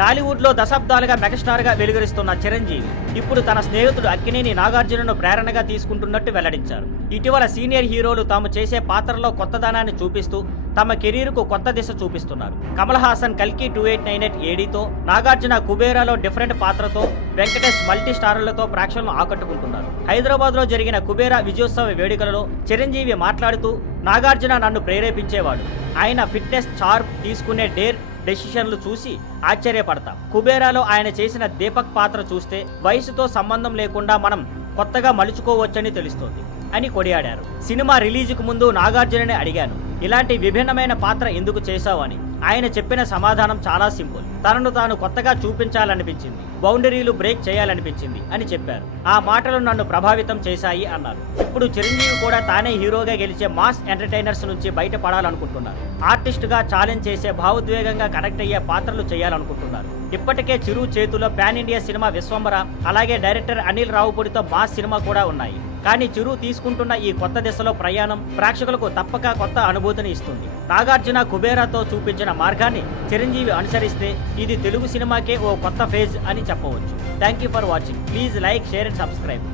టాలీవుడ్లో దశాబ్దాలుగా మెగాస్టార్గా వెలువరిస్తున్న చిరంజీవి ఇప్పుడు తన స్నేహితుడు అక్కినేని నాగార్జునను ప్రేరణగా తీసుకుంటున్నట్టు వెల్లడించారు. ఇటీవల సీనియర్ హీరోలు తాము చేసే పాత్రలో కొత్తదనాన్ని చూపిస్తూ తమ కెరీర్కు కొత్త దిశ చూపిస్తున్నారు. కమల్ హాసన్ కల్కి 2898 ఏడీతో, నాగార్జున కుబేరాలో డిఫరెంట్ పాత్రతో, వెంకటేష్ మల్టీ స్టారర్లతో ప్రేక్షకులను ఆకట్టుకుంటున్నారు. హైదరాబాద్లో జరిగిన కుబేరా విజయోత్సవ వేడుకలలో చిరంజీవి మాట్లాడుతూ, నాగార్జున నన్ను ప్రేరేపించేవాడు. ఆయన ఫిట్నెస్, చార్ప్, తీసుకునే డెసిషన్లు చూసి ఆశ్చర్యపడతాం. కుబేరాలో ఆయన చేసిన దీపక్ పాత్ర చూస్తే వయసుతో సంబంధం లేకుండా మనం కొత్తగా మలుచుకోవచ్చని తెలుస్తోంది అని కొనియాడారు. సినిమా రిలీజుకు ముందు నాగార్జునని అడిగాను, ఇలాంటి విభిన్నమైన పాత్ర ఎందుకు చేశావు అని. ఆయన చెప్పిన సమాధానం చాలా సింపుల్. తనను తాను కొత్తగా చూపించాలనిపించింది, బౌండరీలు బ్రేక్ చేయాలనిపించింది అని చెప్పారు. ఆ మాటలు నన్ను ప్రభావితం చేశాయి అన్నారు. ఇప్పుడు చిరంజీవి కూడా తానే హీరోగా గెలిచే మాస్ ఎంటర్టైనర్స్ నుంచి బయటపడాలనుకుంటున్నారు. ఆర్టిస్టుగా ఛాలెంజ్ చేసే, భావోద్వేగంగా కనెక్ట్ అయ్యే పాత్రలు చేయాలనుకుంటున్నారు. ఇప్పటికే చిరు చేతిలో పాన్ ఇండియా సినిమా విశ్వంబర, అలాగే డైరెక్టర్ అనిల్ రావుపూడితో మాస్ సినిమా కూడా ఉన్నాయి. కానీ చిరు తీసుకుంటున్న ఈ కొత్త దిశలో ప్రయాణం ప్రేక్షకులకు తప్పక కొత్త అనుభూతిని ఇస్తుంది. నాగార్జున కుబేరాతో చూపించిన మార్గాన్ని చిరంజీవి అనుసరిస్తే ఇది తెలుగు సినిమాకే ఓ కొత్త ఫేజ్ అని చెప్పవచ్చు. Thank you for watching. Please like, share and subscribe.